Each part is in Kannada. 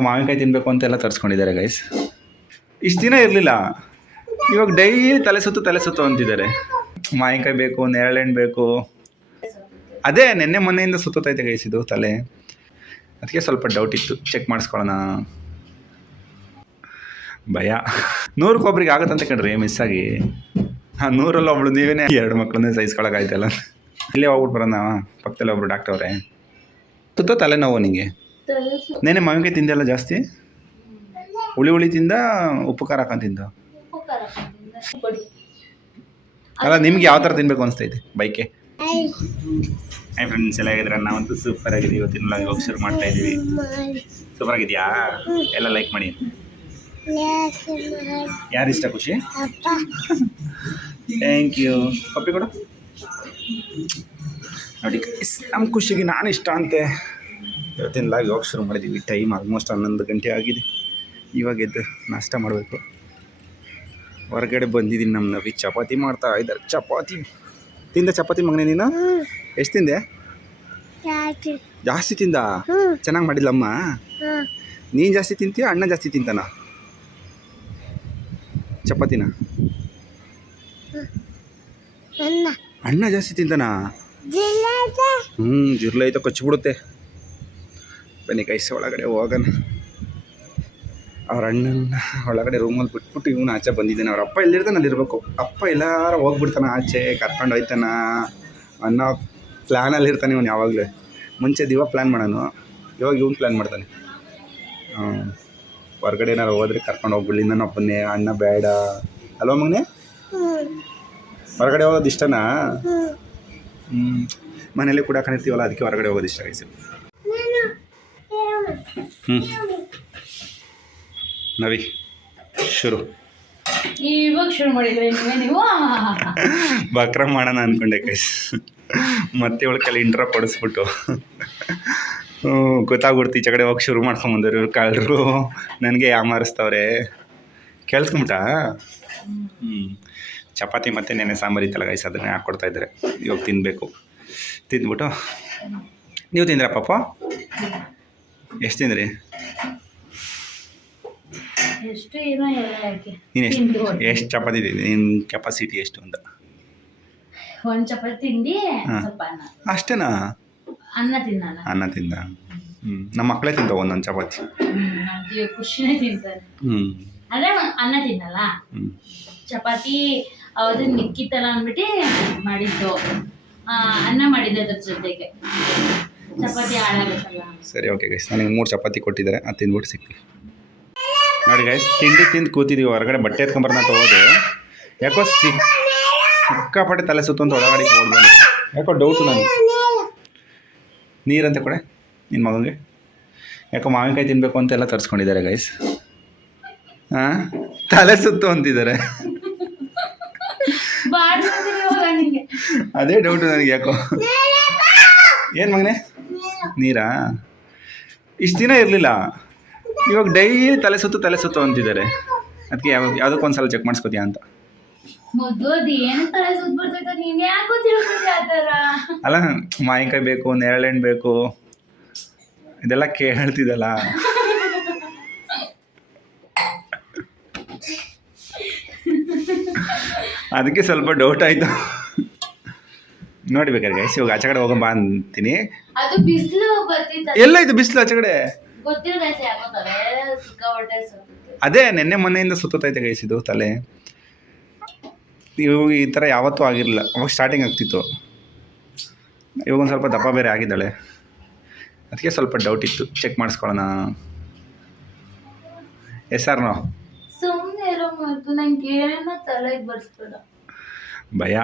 ಮಾವಿನಕಾಯಿ ತಿನ್ನಬೇಕು ಅಂತೆಲ್ಲ ತರಿಸ್ಕೊಂಡಿದ್ದಾರೆ ಗೈಸ್ ಇಷ್ಟು ದಿನ ಇರಲಿಲ್ಲ. ಇವಾಗ ಡೈಲಿ ತಲೆ ಸುತ್ತು ತಲೆ ಸುತ್ತು ಅಂತಿದ್ದಾರೆ. ಮಾವಿನಕಾಯಿ ಬೇಕು, ನೆರಳೆಣ್ಣು ಬೇಕು. ಅದೇ ನಿನ್ನೆ ಮೊನ್ನೆಯಿಂದ ಸುತ್ತೈತೆ ಗೈಸ್ ಇದು ತಲೆ. ಅದಕ್ಕೆ ಸ್ವಲ್ಪ ಡೌಟ್ ಇತ್ತು. ಚೆಕ್ ಮಾಡಿಸ್ಕೊಳ್ಳೋಣ. ಭಯ. ನೂರಕ್ಕೆ ಒಬ್ರಿಗೆ ಆಗುತ್ತಂತ ಕಣ್ರಿ ಮಿಸ್ ಆಗಿ. ಹಾಂ, ನೂರಲ್ಲಿ ಒಬ್ಳು, ನೀವೇನೇ ಎರಡು ಮಕ್ಕಳನ್ನೇ ಸಹಿಸ್ಕೊಳಕಾಯ್ತಲ್ಲ ಇಲ್ಲೇ ಹೋಗ್ಬಿಟ್ಟು ಬರೋಣ, ಪಕ್ಕದಲ್ಲಿ ಒಬ್ರು ಅವರೇ. ಸುತ್ತ ತಲೆನೋವು ನಿಂಗೆ. ನೆನೆ ಮಾವಿನಕಾಯಿ ತಿಂದೆಲ್ಲ ಜಾಸ್ತಿ? ಹುಳಿ ಹುಳಿ ತಿಂದ ಉಪ್ಪು ಖಾರ ಹಾಕೊಂಡು ತಿಂದ? ಅಲ್ಲ, ನಿಮ್ಗೆ ಯಾವ ಥರ ತಿನ್ಬೇಕು ಅನಿಸ್ತೈತೆ ಬೈಕೆ. ಹಾಯ್ ಫ್ರೆಂಡ್ಸ್ ಎಲ್ಲ ಆಗಿದ್ರೆ ನಾವಂತೂ ಸೂಪರ್ ಆಗಿದೆ ಇವತ್ತಿನ ಲಾಗ್ ಹೋಗಿ ಶುರು ಮಾಡ್ತಾ ಇದ್ದೀವಿ? ಸೂಪರ್ ಆಗಿದೆಯಾ ಎಲ್ಲ ಲೈಕ್ ಮಾಡಿ. ಯಾರು ಇಷ್ಟ ಖುಷಿ? ಥ್ಯಾಂಕ್ ಯು ಪಪ್ಪಿ ಕೊಡು. ನೋಡಿ ನಮ್ಮ ಖುಷಿಗೆ ನಾನು ಇಷ್ಟ ಅಂತೆ. ಇವತ್ತಿನ ಲಾಗ್ ಇವಾಗ ಶುರು ಮಾಡಿದ್ದೀವಿ ಟೈಮ್ ಆಲ್ಮೋಸ್ಟ್ ಹನ್ನೊಂದು ಗಂಟೆ ಆಗಿದೆ. ಇವಾಗ ಎದ್ದು ನಾಷ್ಟ ಮಾಡಬೇಕು. ಹೊರಗಡೆ ಬಂದಿದ್ದೀನಿ ನಮ್ಮ ನವಿ. ಚಪಾತಿ ಮಾಡ್ತಾ ಇದ್ದಾರೆ. ಚಪಾತಿ. ತಿಂದ ಚಪಾತಿ ಮಗನೇ ನೀನು? ಎಷ್ಟು ತಿಂದೆ? ಜಾಸ್ತಿ. ತಿಂದ? ಚೆನ್ನಾಗಿ ಮಾಡಿಲ್ಲಮ್ಮ? ನೀನು ಜಾಸ್ತಿ ತಿಂತೀಯ ಅಣ್ಣ ಜಾಸ್ತಿ ತಿಂತಾನ? ಚಪಾತಿನ? ಅಣ್ಣ ಜಾಸ್ತಿ ತಿಂತಾನ? ಹ್ಞೂ ಜುರ್ಲೈತ ಐತೆ ಕೊಚ್ಚಿಬಿಡುತ್ತೆ. ಬನ್ನಿ ಕೈಸ ಒಳಗಡೆ ಹೋಗೋಣ. ಅವ್ರ ಅಣ್ಣನ ಒಳಗಡೆ ರೂಮಲ್ಲಿ ಬಿಟ್ಬಿಟ್ಟು ಇವನು ಆಚೆ ಬಂದಿದ್ದಾನೆ. ಅವ್ರ ಅಪ್ಪ ಎಲ್ಲಿರ್ತಾನೆ? ಅಲ್ಲಿರ್ಬೇಕು. ಅಪ್ಪ ಎಲ್ಲಾರು ಹೋಗ್ಬಿಡ್ತಾನೆ ಆಚೆ ಕರ್ಕೊಂಡು ಹೋಯ್ತಾನ. ಅನ್ನೋ ಪ್ಲ್ಯಾನಲ್ಲಿ ಇರ್ತಾನೆ ಇವನು ಯಾವಾಗಲೂ. ಮುಂಚೆ ದಿವ ಪ್ಲ್ಯಾನ್ ಮಾಡೋನು. ಇವಾಗ ಇವನು ಪ್ಲ್ಯಾನ್ ಮಾಡ್ತಾನೆ. ಹೊರಗಡೆ ಹೊರ್ಗಡೆ ಏನಾರು ಹೋದ್ರೆ ಕರ್ಕೊಂಡು ಹೋಗ್ಬಿಡ್ಲಿ ನಾನು ಅಪ್ಪನೇ ಅಣ್ಣ ಬೇಡ. ಅಲ್ವಾ ಮಗನೇ? ಹೊರಗಡೆ ಹೋಗೋದು ಇಷ್ಟನಾ? ಹ್ಞೂ ಮನೇಲಿ ಕೂಡ ಕಾಣಿರ್ತೀವಲ್ಲ ಅದಕ್ಕೆ ಹೊರಗಡೆ ಹೋಗೋದು ಇಷ್ಟ ನವಿ ಶುರು. ಇವಾಗ ಶುರು ಮಾಡಿದ್ರೆ ನೀವೇ ಬಕ್ರ ಮಾಡೋಣ ಅನ್ಕೊಂಡೆ ಕೈಸ್ ಮತ್ತೆ ಇವಳು ಕಲಿ ಇಂಟ್ರ ಪಡಿಸ್ಬಿಟ್ಟು ಹ್ಞೂ ಗೊತ್ತಾಗ್ಬಿಡ್ತು ಈಚೆ ಕಡೆ ಹೋಗಿ ಶುರು ಮಾಡ್ಕೊಂಬಂದರು ಇವ್ರು ಕಳ್ಳರು ನನಗೆ ಯಾಮಾರಿಸ್ತವ್ರೆ ಕೇಳಿಸ್ಕೊಂಬಿಟ್ಟ ಹ್ಞೂ ಚಪಾತಿ ಮತ್ತೆ ನೆನೆ ಸಾಂಬಾರು ಇತ್ತಲ್ಲ ಗೈಸ್ ಅದನ್ನೇ ಹಾಕ್ಕೊಡ್ತಾ ಇದ್ದಾರೆ. ಇವಾಗ ತಿನ್ನಬೇಕು ತಿಂದ್ಬಿಟ್ಟು. ನೀವು ತಿಂದ್ರಾ ಪಾಪ? ಎಷ್ಟು ತಿಂದ್ರಿ ಎಷ್ಟು ಏನೋ ಎಲ್ಲ ನೀನು ತಿಂದು ಎಷ್ಟು ಎಷ್ಟು ಚಪಾತಿ ತಿಂದಿ ನಿನ್ನ ಕೆಪಾಸಿಟಿ ಎಷ್ಟು ಅಂತ? ಒಂದು ಚಪಾತಿ ತಿಂಡಿ. ಸ್ವಲ್ಪ ಅನ್ನ. ಅಷ್ಟೇನಾ? ಅನ್ನ ತಿನ್ನಲ್ಲ ಅನ್ನ. ತಿಂದ? ಹ್ಞೂ ನಮ್ಮ ಮಕ್ಕಳೇ ತಿಂತಾವೆ ಒಂದೊಂದು ಚಪಾತಿ. ನಮ್ಗೆ ಖುಷಿನೇ ತಿಂತಾರೆ. ಹ್ಞೂ ಅಂದರೆ ಅನ್ನ ತಿನ್ನಲ್ಲ. ಚಪಾತಿ ಅವ್ರದ್ದು ನಿಕ್ಕಿತ್ತಲ್ಲ ಅಂದ್ಬಿಟ್ಟು ಮಾಡಿದ್ದು. ಅನ್ನ ಮಾಡಿದ್ದು ಅದ್ರ ಜೊತೆಗೆ. ಚಪಾತಿ ಹಾಳಾಗುತ್ತಲ್ಲ ಸರಿ ಓಕೆ ಗೈಸ್ ನನಗೆ ಮೂರು ಚಪಾತಿ ಕೊಟ್ಟಿದ್ದಾರೆ. ಅದು ತಿಂದ್ಬಿಟ್ಟು ಸಿಕ್ತೀವಿ ನೋಡಿ ಗೈಸ್ ತಿಂಡಿ ತಿಂದು ಕೂತಿದ್ದೀವಿ ಹೊರಗಡೆ ಬಟ್ಟೆ ಎತ್ಕೊಂಬರೋಣ ಅಂತ ಹೋದೆ. ಯಾಕೋ ಸಿಕ್ ಸಿಕ್ಕಾಪಟ್ಟೆ ತಲೆ ಸುತ್ತು ಅಂತ ಒಳಗಡೆ ಓಡ್ಬೋದು ಯಾಕೋ ಡೌಟು ನನಗೆ. ನೀರಂತೆ ಕೊಡೆ ನಿನ್ನ ಮಗನಿಗೆ? ಯಾಕೋ ಮಾವಿನಕಾಯಿ ತಿನ್ನಬೇಕು ಅಂತೆಲ್ಲ ತರಿಸ್ಕೊಂಡಿದ್ದಾರೆ ಗೈಸ್ ಹಾಂ ತಲೆ ಸುತ್ತು ಅಂತಿದ್ದಾರೆ. ಅದೇ ಡೌಟು ನನಗೆ ಯಾಕೋ. ಏನು ಮಗನೇ? ನೀರಾ? ಇಷ್ಟು ದಿನ ಇರಲಿಲ್ಲ. ಇವಾಗ ಡೈಲಿ ತಲೆ ಸುತ್ತು ತಲೆ ಸುತ್ತು ಅಂತಿದ್ದಾರೆ. ಅದಕ್ಕೆ ಯಾವ ಯಾವುದಕ್ಕೊಂದು ಸಲ ಚೆಕ್ ಮಾಡಿಸ್ಕೋತೀಯ ಅಂತ. ಅಲ್ಲ ಮಾವಿನಕಾಯಿ ಬೇಕು ನೆರಳೆಣ್ಣು ಬೇಕು ಇದೆಲ್ಲ ಕೇಳ್ತಿದ್ದಲ್ಲ. ಅದಕ್ಕೆ ಸ್ವಲ್ಪ ಡೌಟ್ ಆಯಿತು. ನೋಡಿ ಬೇಕಾದ್ರೆ ಗೈಸ್ ಇವಾಗ ಆಚೆ ಕಡೆ ಹೋಗೋಣ ಅಂತೀನಿ. ಅದು ಬಿಸಿಲು ಎಲ್ಲ ಇದು ಬಿಸಿಲು ಆಚೆ ಕಡೆ. ಗೊತ್ತಿಲ್ಲ ಗೈಸ್ ಸಿಕ್ಕಾಪಟ್ಟೆ. ಅದೇ ನಿನ್ನೆ ಮೊನ್ನೆಯಿಂದ ಸುತ್ತೈತೆ ಗೈಸ್ ಇದು ತಲೆ. ಇವಾಗ ಈ ಥರ ಯಾವತ್ತೂ ಆಗಿರಲಿಲ್ಲ. ಅವಾಗ ಸ್ಟಾರ್ಟಿಂಗ್ ಆಗ್ತಿತ್ತು. ಇವಾಗ ಒಂದು ಸ್ವಲ್ಪ ದಪ್ಪ ಬೇರೆ ಆಗಿದ್ದಾಳೆ. ಅದಕ್ಕೆ ಸ್ವಲ್ಪ ಡೌಟ್ ಇತ್ತು. ಚೆಕ್ ಮಾಡಿಸ್ಕೊಳ್ಳೋಣ. ಎಸ್ ಆರ್ ನೋ ಸುಮ್ಮನೆ ಇರೋ ಮಾತು ನಂಗೆ ತಲೆಗೆ ಬರ್ಸ್ಬೇಡ. ಭಯ.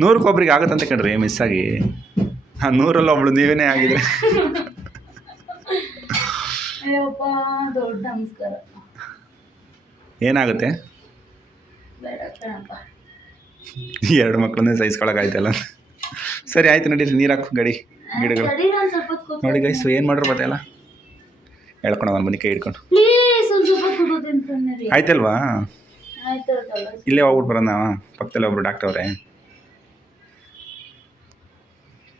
ನೂರಕ್ಕೆ ಒಬ್ರಿಗೆ ಆಗುತ್ತಂತ ಕಣ್ರಿ ಮಿಸ್ ಆಗಿ. ಹಾಂ ನೂರಲ್ಲಿ ಒಬ್ಳು ನೀವೇನೇ ಆಗಿದ್ರೆ. ಏನಾಗುತ್ತೆ? ಎರಡು ಮಕ್ಕಳನ್ನೇ ಸಹಿಸ್ಕೊಳಕಾಯ್ತಲ್ಲ ಸರಿ ಆಯ್ತು ನಡೀರಿ ನೀರು ಹಾಕು ಗಡಿ ಗಿಡಗಳು. ನೋಡಿ ಗೈಸ್ ಏನು ಮಾಡ್ರು ಬತ್ತೆಲ್ಲ ಹೇಳ್ಕೊಂಡು ಅವನ ಬನ್ನಿ ಕೈ ಹಿಡ್ಕೊಂಡು. ಆಯ್ತಲ್ವಾ? ಇಲ್ಲೇ ಹೋಗ್ಬಿಟ್ಟು ಬರೋಣ ಪಕ್ಕದಲ್ಲಿ ಒಬ್ಬರು ಡಾಕ್ಟರ್ ಅವರೇ.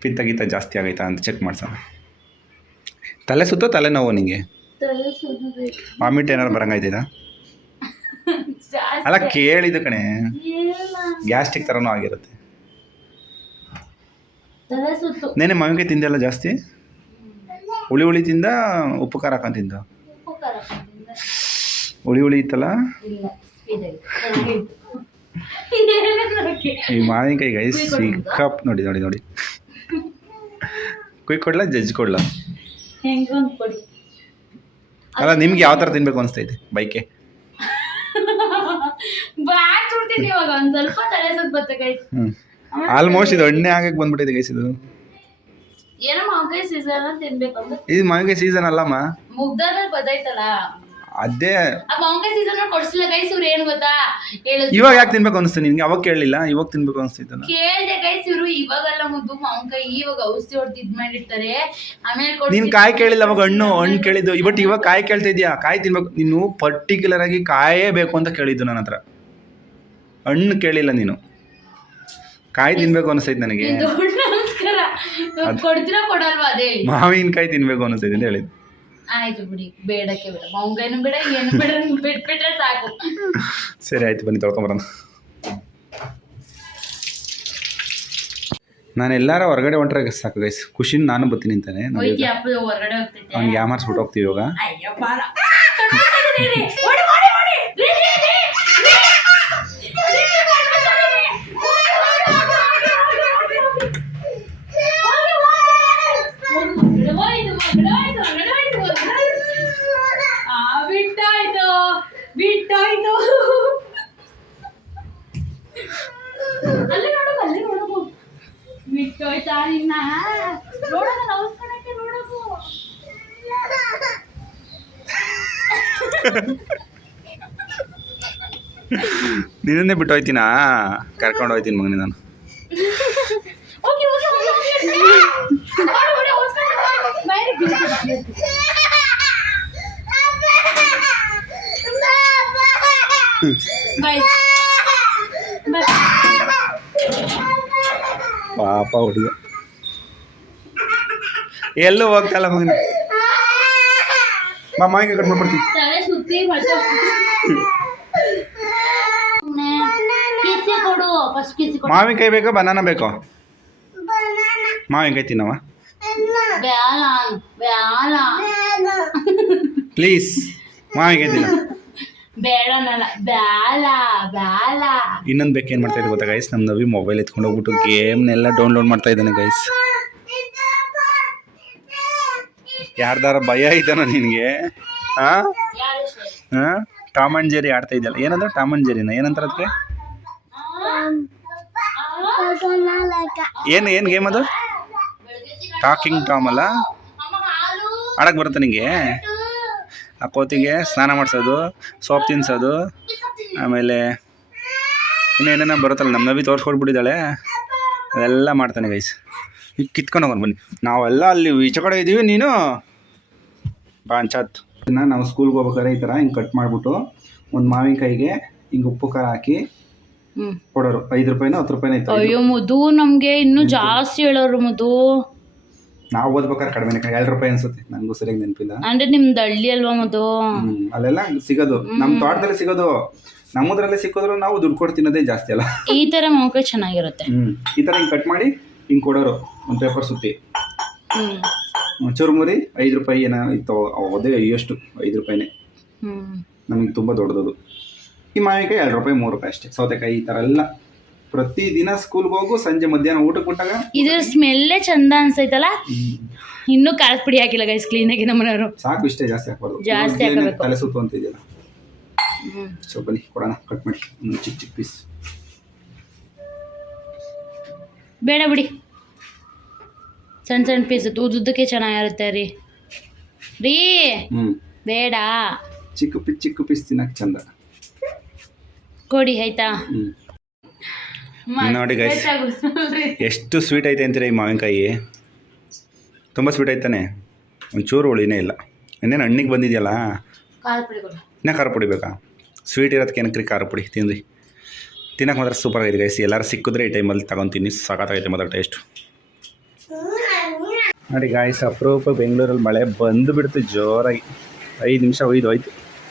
ಪಿತ್ತ ಗೀತ ಜಾಸ್ತಿ ಆಗೈತಾ ಅಂತ ಚೆಕ್ ಮಾಡ್ಸೋಣ. ತಲೆ ಸುತ್ತೋ ತಲೆನೋವು ನಿಂಗೆ? ವಾಮಿಟ್ ಏನಾರು ಬರಂಗಾಯ್ತಿದ ಜಾಸ್ತಿ ಅಲ್ಲ ಕೇಳಿದ್ದು ಕಣೆ. ಗ್ಯಾಸ್ಟ್ರಿಕ್ ಥರನೂ ಆಗಿರುತ್ತೆ. ನೆನೆ ಮಾವಿನಕಾಯಿ ತಿಂದೆಲ್ಲ ಜಾಸ್ತಿ? ಹುಳಿ ಹುಳಿ ತಿಂದ ಉಪ್ಪು ಖಾರ ಹಾಕೊಂಡು ತಿಂದ. ಹುಳಿ ಹುಳಿ ಇತ್ತಲ್ಲ? ಈ ಮಾವಿನಕಾಯಿ ಗೈಸ್? ಸಿಕ್ಕಪ್. ನೋಡಿ ನೋಡಿ ನೋಡಿ. ಕುಯ್ ಕೊಡ್ಲಾ ಜಜ್ ಕೊಡ್ಲಾ ಅಲ್ಲ ನಿಮ್ಗೆ ಯಾವ ಥರ ತಿನ್ಬೇಕು ಅನಿಸ್ತೈತೆ ಬೈಕೆ? ಆಲ್ಮೋಸ್ಟ್ ಇದು ಎಣ್ಣೆ ಆಗಕ್ಕೆ ಬಂದ್ಬಿಟ್ಟಿದೆ ಗೈಸ್ ಇದು. ಏನೋ ಮಾವಿನಕಾಯಿ ಸೀಸನ್ ತಿನ್ಬೇಕು ಅಂತ. ಇದು ಮಾವಿನಕಾಯಿ ಸೀಸನ್ ಅಲ್ಲಮ್ಮ. ಮುಗ್ದಾದ್ಮೇಲೆ ಬದೈತಲ್ಲ ಅದೇ. ಇವಾಗ ಯಾಕೆ ತಿನ್ಬೇಕು ಅನಿಸ್ತು ನಿನ್ಗೆ? ಅವಾಗ ಕೇಳಲಿಲ್ಲ? ಇವಾಗ ತಿನ್ಬೇಕು ಅನಿಸ್ತಿತ್ತು ಕೇಳ್ದೆ ಗೈಸ್ ಇವರು ಇವಾಗೆಲ್ಲ ಮುದ್ದು ಮಾವಿನಕಾಯಿ ಇವಾಗ ಔಷಧಿ ಹೊಡೆದು ಇದ್ ಮಾಡಿರ್ತಾರೆ. ಆಮೇಲೆ ನೀನ್. ಕಾಯಿ ಕೇಳಿಲ್ಲ ಅವಾಗ ಹಣ್ಣು ಹಣ್ಣು ಕೇಳಿದ್ದು. ಬಟ್ ಇವಾಗ ಕಾಯಿ ಕೇಳ್ತಾ ಇದೀಯಾ? ಕಾಯಿ ತಿನ್ಬೇಕು. ನೀನು ಪರ್ಟಿಕ್ಯುಲರ್ ಆಗಿ ಕಾಯೇ ಬೇಕು ಅಂತ ಕೇಳಿದ್ದು ನನ್ನ ಹತ್ರ. ಹಣ್ಣು ಕೇಳಿಲ್ಲ ನೀನು. ಕಾಯಿ ತಿನ್ಬೇಕು ಅನಿಸ್ತೈತೆ ನನಗೆ. ಮಾವಿನ ಕಾಯಿ ಮಾವಿನಕಾಯಿ ತಿನ್ಬೇಕು ಅನಿಸ್ತೈತೆ ಅಂತ ಹೇಳಿದ್ದು. ಆಯ್ತು ಬಿಡಿ ಬೇಡಕ್ಕೆ ಬೇಡ. ಮಾವಿನಕಾಯಿನೂ ಬೇಡ ಏನು ಬೇಡ ಬಿಟ್ಬಿಟ್ರೆ ಸಾಕು. ಸರಿ ಆಯ್ತು ಬನ್ನಿ ತೊಳ್ಕೊಂಬರೋಣ ನಾನು ಎಲ್ಲಾರ ಹೊರಗಡೆ ಹೊಂಟ್ರೆ ಸಾಕು ಗೈಸ್ ಖುಷಿನ ನಾನು ಬರ್ತೀನಿ ಅಂತಾನೆ. ಹೊರಗಡೆ ಹೋಗ್ತೈತೆ ಅವ್ನಿಗೆ ಯಾಮಾರ್ಸ್ಬಿಟ್ಟು ಹೋಗ್ತೀವಿ ಇವಾಗ ಅಯ್ಯೋ ಬಾರ ಓಡಿ ಓಡಿ ಓಡಿ ರೀ, ರೀ, ರೀ, ರೀ. ರೀ, ಕರ್ಕೊಂಡ್ಬಂದಿರಿ. ಓಡಿ, ಓಡಿ, ಓಡಿ, ಓಡಿ, ಓಡಿ, ಓಡಿ. ಓಡಿ, ಓಡಿ. ಹೊರ್ಗಡೆ ಹೋಯ್ತು, ಹೊರ್ಗಡೆ ಹೋಯ್ತು, ಹೊರ್ಗಡೆ ಹೋಯ್ತು, ಹೊರ್ಗಡೆ ಹೋಯ್ತು. ಆ, ಬಿಟ್ಟಾಯ್ತು ಬಿಟ್ಟಾಯ್ತು ಅಲ್ಲೇ ನೋಡು, ಅಲ್ಲಿ ನೋಡಕು ಬಿಟ್ಟೋಯ್ತಾ ನಿನ್ನ? ನೋಡೋಣ ನಮಸ್ಕಾರಕ್ಕೆ ನೋಡಕು ನಿನ್ನನ್ನೇ ಬಿಟ್ಟು ಹೋಯ್ತೀನಾ ಕರ್ಕೊಂಡು ಹೋಯ್ತೀನಿ ಮಗನೇ ನಾನು ಓಕೆ ಓಕೆ ಓಕೆ ಓಕೆ ಮಾಡು ಮಾಡು ನಮಸ್ಕಾರ ಬೈರಿ ಬೈ ಬೈ ಪಾಪ ಹುಡುಗ. ಎಲ್ಲೂ ಹೋಗ್ತಲ್ಲ ಮಗನ? ಬಾ ಮಾವಿಗೆ ಕಟ್ ಮಾಡ್ಬಿಡ್ತೀನಿ. ತಲೆ ಸುತ್ತಿ ಮತ್ತೆ ಕಿಸಿ ಕೊಡು ಫಸ್ಟ್ ಕಿಸಿ ಕೊಡು. ಮಾವಿನಕಾಯಿ ಬೇಕೋ ಬನಾನ ಬೇಕೋ? ಮಾವಿನಕಾಯಿ ತಿನ್ನವ? ಪ್ಲೀಸ್ ಮಾವಿನಕಾಯಿ ತಿನ್ನ. ಬೇಡ ಅನ್ನಲ್ಲ ಬ್ಯಾಲ ಬ್ಯಾಲ ಇನ್ನೊಂದು ಬೇಕು ಏನು ಮಾಡ್ತಾ ಇದ್ದೆ ಗೊತ್ತಾ ಗೈಸ್ ನಮ್ಮ ನವಿ ಮೊಬೈಲ್ ಎತ್ಕೊಂಡು ಹೋಗ್ಬಿಟ್ಟು ಗೇಮ್ನೆಲ್ಲ ಡೌನ್ಲೋಡ್ ಮಾಡ್ತಾ ಇದ್ದಾನೆ ಗೈಸ್ ಯಾರ್ದಾರ ಭಯ ಐತಾನ ನಿನಗೆ? ಹಾಂ ಹಾಂ ಟಾಮ್ ಆ್ಯಂಡ್ ಜೆರಿ ಆಡ್ತಾ ಇದೆಯಲ್ಲ ಏನಂದ್ರೆ ಟಾಮ್ ಆ್ಯಂಡ್ ಜೆರಿನ ಏನಂತಾರೆ ಅದಕ್ಕೆ ಏನು ಏನು ಗೇಮ್ ಅದು? ಟಾಕಿಂಗ್ ಟಾಮ್ ಅಲ್ಲ? ಆಡಕ್ಕೆ ಬರುತ್ತೆ ನಿಂಗೆ? ಆ ಕೋತಿಗೆ ಸ್ನಾನ ಮಾಡಿಸೋದು ಸೋಪ್ ತಿನ್ನಿಸೋದು ಆಮೇಲೆ ಇನ್ನೂ ಏನೇನೋ ಬರುತ್ತಲ್ಲ ನಮ್ಮ ನವಿ ತೋರಿಸ್ಕೊಟ್ಬಿಟ್ಟಿದ್ದಾಳೆ. ಅದೆಲ್ಲ ಮಾಡ್ತಾನೆ ಗೈಸ್ ಈಗ ಕಿತ್ಕೊಂಡು ಹೋಗೋಣ ಬನ್ನಿ. ನಾವೆಲ್ಲ ಅಲ್ಲಿ ಈಚೆ ಕಡೆ ಇದ್ದೀವಿ ನೀನು. ಪಾಂಚಾತ್ ನಾವು ಸ್ಕೂಲ್ಗೆ ಹೋಗ್ಬೇಕಾದ್ರೆ ಈ ಥರ ಹಿಂಗೆ ಕಟ್ ಮಾಡಿಬಿಟ್ಟು ಒಂದು ಮಾವಿನಕಾಯಿಗೆ ಹಿಂಗೆ ಉಪ್ಪು ಖಾರ ಹಾಕಿ ಕೊಡೋರು ಐದು ರೂಪಾಯಿನೋ ಹತ್ತು ರೂಪಾಯಿನೋ ಅಯ್ಯೋ ಮುದು ನಮಗೆ ಇನ್ನೂ ಜಾಸ್ತಿ ಹೇಳೋರು ಮಧು ನಾವು ಓದ್ಬೇಕಾದ್ರೆ ಕಡಿಮೆ ಎರಡು ರೂಪಾಯಿ ಅನ್ಸುತ್ತೆ. ನಂಗೂ ಸರಿಯಾಗಿ ನೆನಪಿಲ್ಲ. ಅಂದ್ರೆ ನಿಮ್ದು ಹಳ್ಳಿ ಅಲ್ವಾ ಮತ್ತು? ಹ್ಮ್, ಅಲ್ಲೆಲ್ಲ ಸಿಗೋದು. ನಮ್ಮ ತೋಟದಲ್ಲಿ ಸಿಗೋದು. ನಮ್ಮದ್ರಲ್ಲಿ ಸಿಕ್ಕೋದ್ರು ನಾವು ದುಡ್ಡು ಕೊಟ್ಟು ತಿನ್ನೋದೇ ಜಾಸ್ತಿ ಅಲ್ಲ. ಈ ತರ ಮೌಕೆ ಚೆನ್ನಾಗಿರುತ್ತೆ. ಹ್ಮ್ ಈ ಥರ ಹಿಂಗೆ ಕಟ್ ಮಾಡಿ ಹಿಂಗೆ ಕೊಡೋರು. ಒಂದು ಪೇಪರ್ ಸುತ್ತಿ. ಹ್ಮ್. ಚುರುಮುರಿ ಐದು ರೂಪಾಯಿ ಏನೋ ಇತ್ತು ಅದೇ ಎಷ್ಟು ಐದು ರೂಪಾಯಿನೇ. ಹ್ಮ್. ನಮಗೆ ತುಂಬ ದೊಡ್ಡದು ಈ ಮಾವಿನಕಾಯಿ ಎರಡು ರೂಪಾಯಿ ಮೂರು ರೂಪಾಯಿ ಅಷ್ಟೇ. ಸೌತೆಕಾಯಿ ಈ ಥರ ಎಲ್ಲ. ಪ್ರತಿದಿನ ಸ್ಕೂಲ್ಗೆ ಹೋಗು ಸಂಜೆ ಮಧ್ಯಾಹ್ನ ಊಟಕ್ಕೆ ಕೊಟ್ಟಾಗ ಇದ್ರ ಸ್ಮೆಲ್ಲೇ ಚಂದ ಅನ್ಸೈತಲ್ಲ? ಇನ್ನೂ ಖಾರದ ಪುಡಿ ಹಾಕಿಲ್ಲ ಗೈಸ್ ಆಗಿ ನಮ್ಮನವರು. ಸಾಕು ಇಷ್ಟೇ ಜಾಸ್ತಿ ಹಾಕ್ಬಾರ್ದು. ಜಾಸ್ತಿ ಹಾಕಬೇಕು. ತಲೆ ಸುತ್ತು ಅಂತ ಇದೆಯಲ್ಲ ಸೊ ಬನ್ನಿ ಕೊಡೋಣ ಕಟ್ ಮಾಡಿ. ಒಂದು ಚಿಕ್ಕ ಚಿಕ್ಕ ಪೀಸ್ ಬೇಡ ಬಿಡಿ. ಸಣ್ಣ ಸಣ್ಣ ಪೀಸ್ ಉದ್ದುದ್ದಕ್ಕೆ ಚೆನ್ನಾಗಿರುತ್ತೆ ರೀ. ರೀ. ಹ್ಞೂ ಬೇಡ. ಚಿಕ್ಕ ಪೀಸ್ ಚಿಕ್ಕ ಪೀಸ್ ತಿನ್ನಕ್ಕೆ ಚಂದ. ಕೊಡಿ ಆಯ್ತಾ? ಹ್ಞೂ ನೋಡಿ ಗೈಸ್ ಎಷ್ಟು ಸ್ವೀಟ್ ಐತೆ ಅಂತೀರ ಈ ಮಾವಿನಕಾಯಿ? ತುಂಬ ಸ್ವೀಟ್ ಐತಾನೆ ಒಂಚೂರು ಹುಳಿನೇ ಇಲ್ಲ. ಇನ್ನೇನು ಹಣ್ಣಿಗೆ ಬಂದಿದೆಯಲ್ಲ? ಇನ್ನೇ ಖಾರ ಪುಡಿ ಬೇಕಾ? ಸ್ವೀಟ್ ಇರೋದಕ್ಕೆ ಏನಕ್ರಿ ಖಾರ ಪುಡಿ? ತಿನ್ರಿ. ತಿನ್ನಕ್ಕೆ ಮಾತ್ರ ಸೂಪರ್ ಆಗಿದೆ ಗೈಸ್ ಎಲ್ಲರೂ ಸಿಕ್ಕಿದ್ರೆ ಈ ಟೈಮಲ್ಲಿ ತಗೊಂತೀನಿ ಸಾಕಾಗೈತೆ ಮಾತ್ರ ಟೇಸ್ಟ್ ನೋಡಿ ಗಾಯ್ಸ್ ಅಪರೂಪ ಬೆಂಗಳೂರಲ್ಲಿ ಮಳೆ ಬಂದು ಬಿಡ್ತು ಜೋರಾಗಿ. ಐದು ನಿಮಿಷ ಒಯ್ದು ಹೋಯ್ತು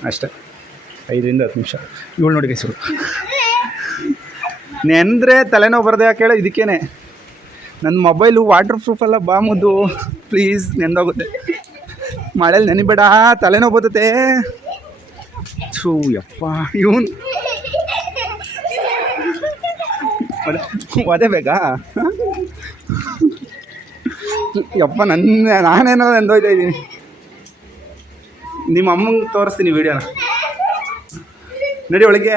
ಅಷ್ಟೇ. ಐದರಿಂದ ಹತ್ತು ನಿಮಿಷ. ಇವಳು ನೋಡಿ ಗೈಸು ನೆಂದರೆ ತಲೆನೋವು ಬರದೆ ಯಾಕೆ ಹೇಳೋ? ಇದಕ್ಕೇನೆ. ನನ್ನ ಮೊಬೈಲು ವಾಟರ್ ಪ್ರೂಫ್ ಅಲ್ಲ, ಬಾ ಮುದ್ದು. ಪ್ಲೀಸ್ ನೆಂದೋಗುತ್ತೆ. ಮಳೇಲಿ ನೆನಿಬೇಡ, ತಲೆನೋವು ಬರ್ತತೆ. ಥೂ ಯಪ್ಪ, ಇವನು. ಅದೇ ಬೇಕಾ ಯಪ್ಪ ನನ್ನ ನಾನೇನೋ ಎಂದೋಯ್ತಾ ಇದ್ದೀನಿ. ನಿಮ್ಮ ಅಮ್ಮಂಗೆ ತೋರಿಸ್ತೀನಿ ವಿಡಿಯೋನ ನಡಿ ಒಳಗೆ.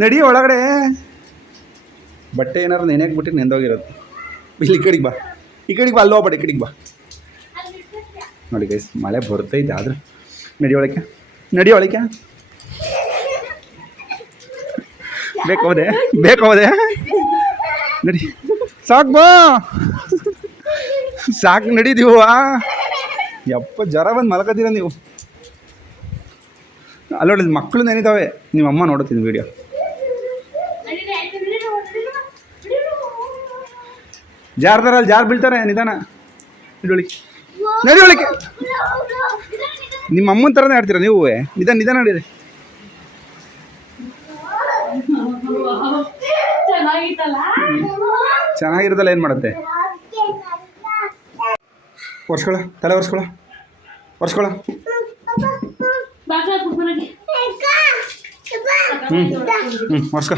ನಡಿ ಒಳಗಡೆ. ಬಟ್ಟೆ ಏನಾರು ನೆನೆಯಾಗಿ ಬಿಟ್ಟು ನೆಂದೋಗಿರೋದು. ಇಲ್ಲಿ ಈ ಕಡೆಗೆ ಬಾ. ಈ ಕಡೆಗೆ ಬಾ, ಅಲ್ಲಿ ಈ ಕಡೆಗೆ ಬಾ. ನೋಡಿ ಗೈಸ್ ಮಳೆ ಬರ್ತೈತೆ ಆದ್ರೆ ನಡಿ ಒಳಗೆ ನಡಿ ಒಳಗೆ ಬೇಕು ಹೋದೆ ಬೇಕು ಹೋದೆ. ನಡಿ. ಸಾಕು ಬಾ. ಸಾಕು ನಡೀದೀವ ಯಪ್ಪ, ಜ್ವರ ಬಂದು ಮಲಗದಿರ ನೀವು? ಅಲ್ಲೋಡಿ ಮಕ್ಕಳು ನೆನಿತಾವೆ. ನಿಮ್ಮ ಅಮ್ಮ ನೋಡುತ್ತೀನಿ ವಿಡಿಯೋ ನಡೀರಿ, ಆಯ್ತು, ನಡೀರಿ, ನಡೀರಿ, ನಡೀರಿ. ಜಾರ್ದಾರಲ್ಲಿ ಜಾರ್ ಬೀಳ್ತಾರೆ, ನಿಧಾನ. ನಡಿ ನಡಿ ಒಳಗೆ ನಿಮ್ಮ ಅಮ್ಮನ ಥರನೇ ಆಡ್ತೀರಾ ನೀವು? ನಿಧಾನ ನಿಧಾನ ನಡೀರಿ ಚೆನ್ನಾಗಿರ್ತಲ್ಲ ಏನು ಮಾಡುತ್ತೆ? ಒರ್ಸ್ಕೊಳ, ತಲೆ ಒರ್ಸ್ಕೊಳ. ಒರ್ಸ್ಕೊಳ. ಹ್ಞೂ ಹ್ಞೂ ಒರ್ಸ್ಕೊ.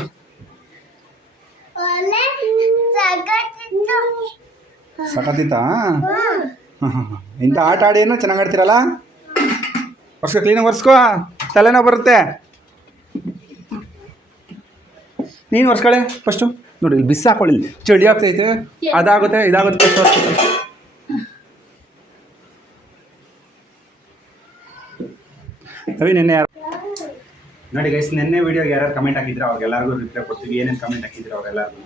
ಹಾಂ ಇಂಥ ಆಟ ಆಡಿ ಏನು ಚೆನ್ನಾಗಿ ಆಡ್ತೀರಲ್ಲ? ಒರ್ಸ್ಕೊ ಕ್ಲೀನಾಗಿ ಒರೆಸ್ಕೋ. ತಲೆನೋ ಬರುತ್ತೆ. ನೀನು ಒರ್ಸ್ಕೊಳೆ ಫಸ್ಟು ನೋಡಿ, ಇಲ್ಲಿ ಬಿಸಿ ಹಾಕೊಳ್ಳಿ ಚಳಿ ಆಗ್ತೈತೆ. ಅದಾಗುತ್ತೆ, ಇದಾಗುತ್ತೆ ಫಸ್ಟ್. ಅವಿ ನಿನ್ನೆ ಯಾರು ನೋಡಿ ಗೈಸ್ ನಿನ್ನೆ ವಿಡಿಯೋಗೆ ಯಾರು ಕಮೆಂಟ್ ಹಾಕಿದ್ರೆ, ಅವ್ರಿಗೆಲ್ಲರಿಗೂ ರಿಪ್ಲೈ ಕೊಡ್ತೀವಿ. ಏನೇನು ಕಮೆಂಟ್ ಹಾಕಿದ್ರೆ ಅವ್ರೆಲ್ಲರಿಗೂ?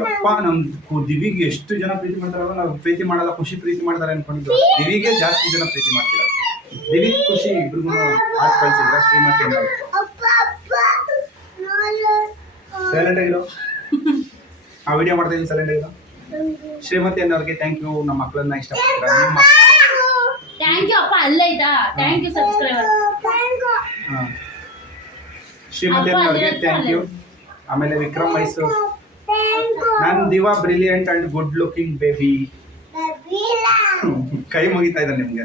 ಯಪ್ಪ ನಮ್ ದಿವಿಗೆ ಎಷ್ಟು ಜನ ಪ್ರೀತಿ ಮಾಡ್ತಾರಲ್ಲ ನಾವು ಪ್ರೀತಿ ಮಾಡಲ್ಲ ಖುಷಿ ಪ್ರೀತಿ ಮಾಡ್ತಾರೆ ಅನ್ಕೊಂಡಿದ್ದು ದಿವಿಗೆ ಜಾಸ್ತಿ ಜನ ಪ್ರೀತಿ ಮಾಡ್ತೀರಾ? ದಿವಿ ಖುಷಿ ಇಬ್ರಿಗೂ ಆಟ ಕಳ್ಸಿದ್ರ ಶ್ರೀಮತಿ ಸೈಲೆಂಟ್ ಆಗಿರೋ? ಆ ವಿಡಿಯೋ ಮಾಡ್ತಾ ಇದ್ದೀನಿ ಸೈಲೆಂಟ್ ಆಗಿರೋ? ಶ್ರೀಮತಿ ಅನ್ನೋರಿಗೆ ಥ್ಯಾಂಕ್ ಯು ನಮ್ಮ ಮಕ್ಕಳನ್ನ ಇಷ್ಟಪಡ್ತೀರಾ? ನಿಮ್ಮ ಥ್ಯಾಂಕ್ ಯು ಅಪ್ಪ ಅಲ್ಲೈತಾ ಥ್ಯಾಂಕ್ ಯು ಸಬ್ಸ್ಕ್ರೈಬರ್ ಹಾ. ಶ್ರೀಮತಿ ಅನ್ನೋರಿಗೆ ಥ್ಯಾಂಕ್ ಯು ಆಮೇಲೆ ವಿಕ್ರಮ್ ಮೈಸೂರು. ನಾನು Diva brilliant and good looking baby. ಕೈ ಮುಗಿತಾ ಇದೆ ನಿಮ್ಗೆ.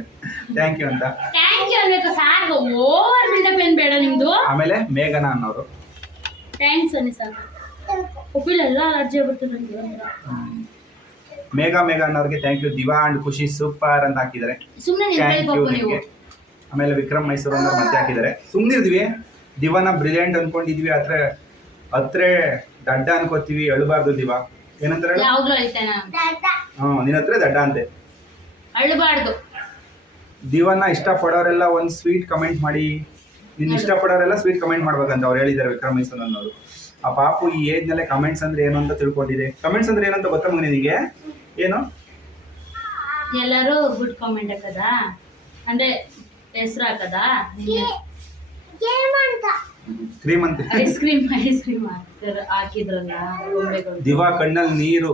ಥ್ಯಾಂಕ್ ಯು ಅಂತ. ಥ್ಯಾಂಕ್ ಯು ಅನ್ಬೇಕು ಸಾಕು ಓವರ್ ಬಿಲ್ಡಪ್ ಏನ್ ಬೇಡ ನಿಮ್ದು? ಆಮೇಲೆ ಮೇಘನ ಅನ್ನೋರು. ಥ್ಯಾಂಕ್ಸ್ ಅನ್ನಿ ಸಾಕು ಉಪ್ಪಿಲ್ಲ ಎಲ್ಲ ಅಲರ್ಜಿ ಆಗ್ಬಿಡ್ತದೆ ನನಗೆ Megha Megha ಅನ್ನೋರಿಗೆ thank you Diva and Khushi super ಅಂತ ಹಾಕಿದ್ದಾರೆ. ಸುಮ್ಮನೆ ಥ್ಯಾಂಕ್ ಯು ನಿಮಗೆ. ಆಮೇಲೆ ವಿಕ್ರಮ್ ಮೈಸೂರು ಅನ್ನೋರು ಮತ್ತೆ ಹಾಕಿದ್ದಾರೆ. ಸುಮ್ಮನಿದ್ವಿ ದಿವಾನ ಬ್ರಿಲಿಯಂಟ್ ಅನ್ಕೊಂಡಿದ್ವಿ ಹತ್ರ ಹತ್ರ ದಡ್ಡ ಅನ್ಕೋತೀವಿ ಅಳಬಾರ್ದು ದಿವ ಏನಂತಾರೆ ಹ್ಮ್ ಯಾವಾಗ್ಲೂ ಅಳ್ತೇನೆ ಹ್ಞೂ ನಿನ್ನ ಹತ್ರ ದಡ್ಡ ಅಂತೆ ಅಳ್ಬಾರ್ದು ದಿವನ್ನ ಇಷ್ಟಪಡೋರೆಲ್ಲ ಒಂದು ಸ್ವೀಟ್ ಕಮೆಂಟ್ ಮಾಡಿ ನಿನ್ನ ಇಷ್ಟಪಡೋರೆಲ್ಲ ಸ್ವೀಟ್ ಕಮೆಂಟ್ ಮಾಡ್ಬೇಕಂತ ಅವ್ರು ಹೇಳಿದ್ದಾರೆ ವಿಕ್ರಮ್ ಮೈಸೂರ್ ಅನ್ನೋರು ಆ ಪಾಪು ಈ ಏಜ್ನಲ್ಲೇ ಕಮೆಂಟ್ಸ್ ಅಂದ್ರೆ ಏನು ಅಂತ ತಿಳ್ಕೊಂಡಿದೆ ಕಮೆಂಟ್ಸ್ ಅಂದ್ರೆ ಏನಂತ ಗೊತ್ತಾ ಮಗ ನಿನಗೆ ಏನು ಎಲ್ಲರೂ ಗುಡ್ ಕಾಮೆಂಟ್ ಹಾಕದ ಅಂದ್ರೆ ಹೆಸರು ಹಾಕದ ಕ್ರೀಮ್ ಅಂತ. ಐಸ್ ಕ್ರೀಮ್ ಐಸ್ ಕ್ರೀಮ್ ಹಾಕಿದ್ರಲ್ಲ ಗೊಂಬೆಗಳು. ದಿವಾ ಕಣ್ಣಲ್ಲಿ ನೀರು.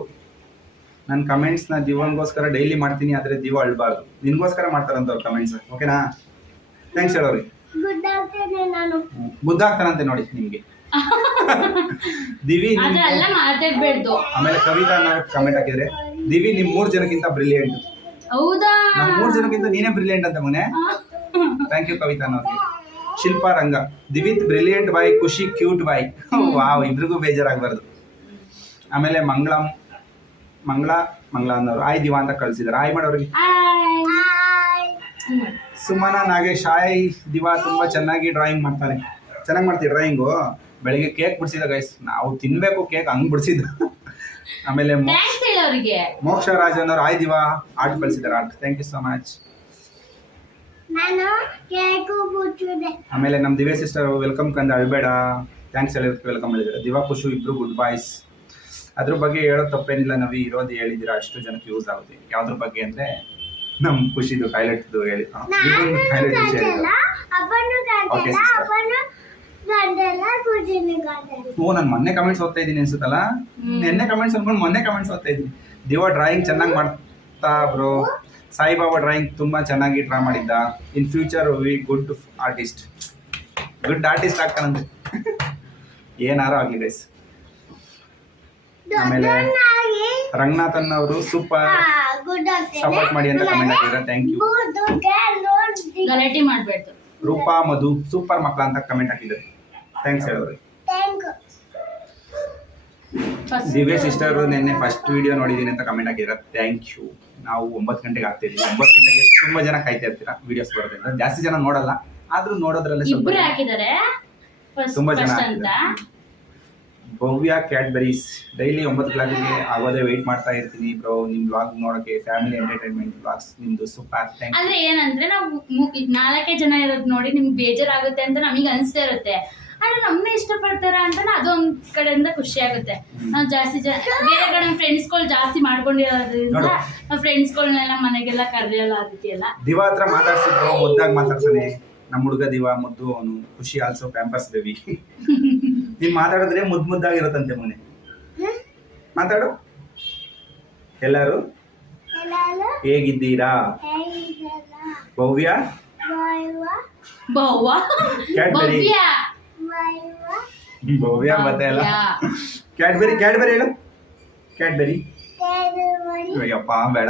ನನ್ನ ಕಮೆಂಟ್ಸ್ನ ದಿವಂಗೋಸ್ಕರ ಡೈಲಿ ಮಾಡ್ತೀನಿ ಆದರೆ ದಿವ ಅಳ್ಬಾರ್ದು. ನಿನ್ಗೋಸ್ಕರ ಮಾಡ್ತಾರಂತ ಅವ್ರ ಕಮೆಂಟ್ಸ್ ಓಕೆನಾ ಥ್ಯಾಂಕ್ಸ್ ಹೇಳೋರಿ. ನಾನು. ಬುದ್ಧ ಆಗ್ತಾನಂತೆ ನೋಡಿ ನಿಮಗೆ. ದಿವಿ ನಿಮ್- ಮಾತಾಡ್ಬೇಡ್ದು. ಆಮೇಲೆ ಕವಿತಾ ಕಮೆಂಟ್ ಹಾಕಿದ್ರೆ ದಿವಿ ನಿಮ್ ಮೂರ್ ಜನಕ್ಕಿಂತ ಬ್ರಿಲಿಯಂಟ್ ಹೌದಾ? ನಮ್ ಮೂರ್ ಜನಕ್ಕಿಂತ ನೀನೇ ಬ್ರಿಲಿಯಂಟ್ ಅಂತ ಮನೆ ಥ್ಯಾಂಕ್ ಯು ಕವಿತಾ ಅನ್ನೋರಿಗೆ. ಶಿಲ್ಪಾ ರಂಗ ದಿವಿತ್ ಬ್ರಿಲಿಯಂಟ್ ಬಾಯ್ ಖುಷಿ ಕ್ಯೂಟ್ ಬಾಯ್ ವಾವ್ ಇಬ್ರಿಗೂ ಬೇಜಾರಾಗಬಾರ್ದು. ಆಮೇಲೆ ಮಂಗಳಂ ಮಂಗಳ ಮಂಗಳ ಅನ್ನೋರು. ಆಯ್ ದಿವಾ ಅಂತ ಕಳ್ಸಿದಾರೆ. ಆಯ್ ಮಾಡೋರಿಗೆ. ಹಾಯ್ ಸುಮನ ನಾಗೇಶ್ ಆಯ್ ದಿವಾ ತುಂಬಾ ಚೆನ್ನಾಗಿ ಡ್ರಾಯಿಂಗ್ ಮಾಡ್ತಾರೆ. ಚೆನ್ನಾಗಿ ಮಾಡ್ತೀವಿ ಡ್ರಾಯಿಂಗು ಬೆಳಿಗ್ಗೆ ಕೇಕ್ ಬಿಡಿಸಿದ ಗೈಸ್ ನಾವು ತಿನ್ಬೇಕು ಕೇಕ್ ಹಂಗ್ ಬಿಡಿಸಿದ್ದು. ಆಮೇಲೆ ಮೋಕ್ಷ ರಾಜ್ ಅನ್ನೋರು ಆಯ್ ದಿವಾ ಆರ್ಟ್ ಕಳ್ಸಿದ್ದಾರೆ art thank you so much ನಾನು ಕೇಕು ಬಿಟ್ಟಿದೆ ಆಮೇಲೆ ನಮ್ಮ ದಿವ್ಯ ಸಿಸ್ಟರ್ ವೆಲ್ಕಮ್ ಕಂದ ಅಳ್ಬೇಡ ಥ್ಯಾಂಕ್ಸ್ ಹೇಳಿದಕ್ಕೆ ವೆಲ್ಕಮ್ ಹೇಳಿದ್ರು. ದಿವಾ ಖುಷು ಇಬ್ರು ಗುಡ್ ಬಾಯ್ಸ್ ಅದ್ರ ಬಗ್ಗೆ ಹೇಳೋ ತಪ್ಪೇನಿಲ್ಲ ನವಿ ಇರೋದು ಹೇಳಿದಿರ ಅಷ್ಟು ಜನಕ್ಕೆ ಯೂಸ್ ಆಗುತ್ತೆ. ಯಾವ್ದ್ರ ಬಗ್ಗೆ ಅಂದ್ರೆ ನಮ್ ಖುಷಿದು ಹೈಲೈಟ್ದು ಹೇಳಿ. ನಾನು ಹೈಲೈಟ್ ವಿಷಯ ಓ ನಾನು ಮೊನ್ನೆ ಕಮೆಂಟ್ಸ್ ಓದ್ತಾ ಇದ್ದೀನಿ ಅನ್ಸುತ್ತಲ್ಲ? ನಿನ್ನೆ ಕಮೆಂಟ್ಸ್ ಅನ್ಕೊಂಡು ಮೊನ್ನೆ ಕಮೆಂಟ್ಸ್ ಓದ್ತಾ ಇದ್ದೀನಿ. ದಿವ ಡ್ರಾಯಿಂಗ್ ಚೆನ್ನಾಗಿ ಮಾಡ್ತಾ ಬ್ರೋ ಸಾಯಿಬಾಬಾ ಡ್ರಾಯಿಂಗ್ ತುಂಬ ಚೆನ್ನಾಗಿ ಡ್ರಾ ಮಾಡಿದ್ದ. In future we good artist good artist ಆಗ್ತಾನಂತೆ. ಏನಾರು ಆಗಲಿ ಗೈಸ್ ಆಮೇಲೆ ರಂಗನಾಥನ್ ಅವರು ಸೂಪರ್ ಗುಡ್ ಸಪೋರ್ಟ್ ಮಾಡಿ ಅಂತ ಕಮೆಂಟ್ ಹಾಕಿದ್ರೆ thank you Rupa Madhu super ಮಕ್ಕಳ ಅಂತ ಕಮೆಂಟ್ ಹಾಕಿದ್ದಾರೆ. ಥ್ಯಾಂಕ್ಸ್ ಫಸ್ಟ್ ದಿವ್ಯ ಸಿಸ್ಟರ್ ನಿನ್ನೆ ಫಸ್ಟ್ ವಿಡಿಯೋ ನೋಡಿದೀನಿ ಅಂತ ಕಮೆಂಟ್ ಹಾಕಿದ್ರೆ ಥ್ಯಾಂಕ್ ಯು ನಾವು ಒಂಬತ್ತು ಗಂಟೆಗೆ ಆಗ್ತಿದ್ದೀವಿ ಒಂಬತ್ತು ಗಂಟೆಗೆ ತುಂಬಾ ಜನ ಕಾಯ್ತಾ ಇರ್ತೀರಾ? ವಿಡಿಯೋಸ್ ಬರೋದ್ರಿಂದ ಜಾಸ್ತಿ ಜನ ನೋಡಲ್ಲ. ಆದ್ರೂ ನೋಡೋದ್ರಲ್ಲಿ ಸ್ವಲ್ಪ ಇಬ್ರು ಜನ- ಹಾಕಿದ್ದಾರೆ? ಫಸ್ಟ್ ತುಂಬಾ ಜನ ಹಾಕಿದ್ದಾರೆ. ಭವ್ಯ ಕ್ಯಾಡ್ಬರೀಸ್ ಡೈಲಿ ಒಂಬತ್ತು ಕ್ಲಾಕಿಗೆ ಆಗೋದೇ ವೆಯ್ಟ್ ಮಾಡ್ತಾ ಇರ್ತೀನಿ ಬ್ರೋ ನಿಮ್ ಬ್ಲಾಗ್ ನೋಡೋಕೆ ಫ್ಯಾಮಿಲಿ ಎಂಟರ್ಟೈನ್ಮೆಂಟ್ ಬ್ಲಾಗ್ಸ್ ನಿಮ್ದು ಸೂಪರ್ ಥ್ಯಾಂಕ್ ಅಂದ್ರೆ ಏನಂದ್ರೆ ನಾವು ಮು- ನಾಲ್ಕೇ ಜನ ಇರೋದ್ ನೋಡಿ ನಿಮ್ಗೆ ಬೇಜಾರಾಗುತ್ತೆ ಅಂತ ನಮಗೆ ಅನಿಸ್ತಾ ಇರುತ್ತೆ. ಆದ್ರೆ ನಮ್ಮನ್ನೇ ಇಷ್ಟಪಡ್ತಾರ ಅಂತ ಅದೊಂದ್ ಕಡೆಯಿಂದ ಖುಷಿ ಆಗುತ್ತೆ. ನಾವು ಜಾಸ್ತಿ ಜನ ಬೇರೆ ಕಡೆ ಫ್ರೆಂಡ್ಸ್ಗಳು ಜಾಸ್ತಿ ಮಾಡ್ಕೊಂಡಿರೋದ್ರಿಂದ ನೋಡು. ನಾವು ಫ್ರೆಂಡ್ಸ್ಗಳನ್ನೆಲ್ಲ ಮನೆಗೆಲ್ಲ ಕರೆಯಲ್ಲ ಅದಕ್ಕೆ ಎಲ್ಲ ದಿವಾ ಹತ್ರ ಮಾತಾಡ್ಸಿದ್ರು ಮುದ್ದಾಗಿ ಮಾತಾಡ್ತಾನೆ ನಮ್ಮ ಹುಡುಗ ದಿವಾ ಮುದ್ದು ಅವನು ಖುಷಿ ಆಲ್ಸೋ ಪ್ಯಾಂಪರ್ಸ್ ಬೇಬಿ ನೀನ್ ಮಾತಾಡಿದ್ರೆ ಮುದ್ದು ಮುದ್ದಾಗಿರುತ್ತಂತೆ ಮನೆ. ಮಾತಾಡು. ಎಲ್ಲರೂ? ಹೇಗಿದ್ದೀರಾ? ಭವ್ಯ? Cadbury. ಭವ್ಯ? ಭವ್ಯ ಮತ್ತೆ ಅಲ್ಲ. ಕ್ಯಾಡ್ಬೆರಿ ಕ್ಯಾಡ್ಬೆರಿ ಹೇಳು. ಕ್ಯಾಡ್ಬೆರಿ ಅಯ್ಯಪ್ಪ ಬೇಡ.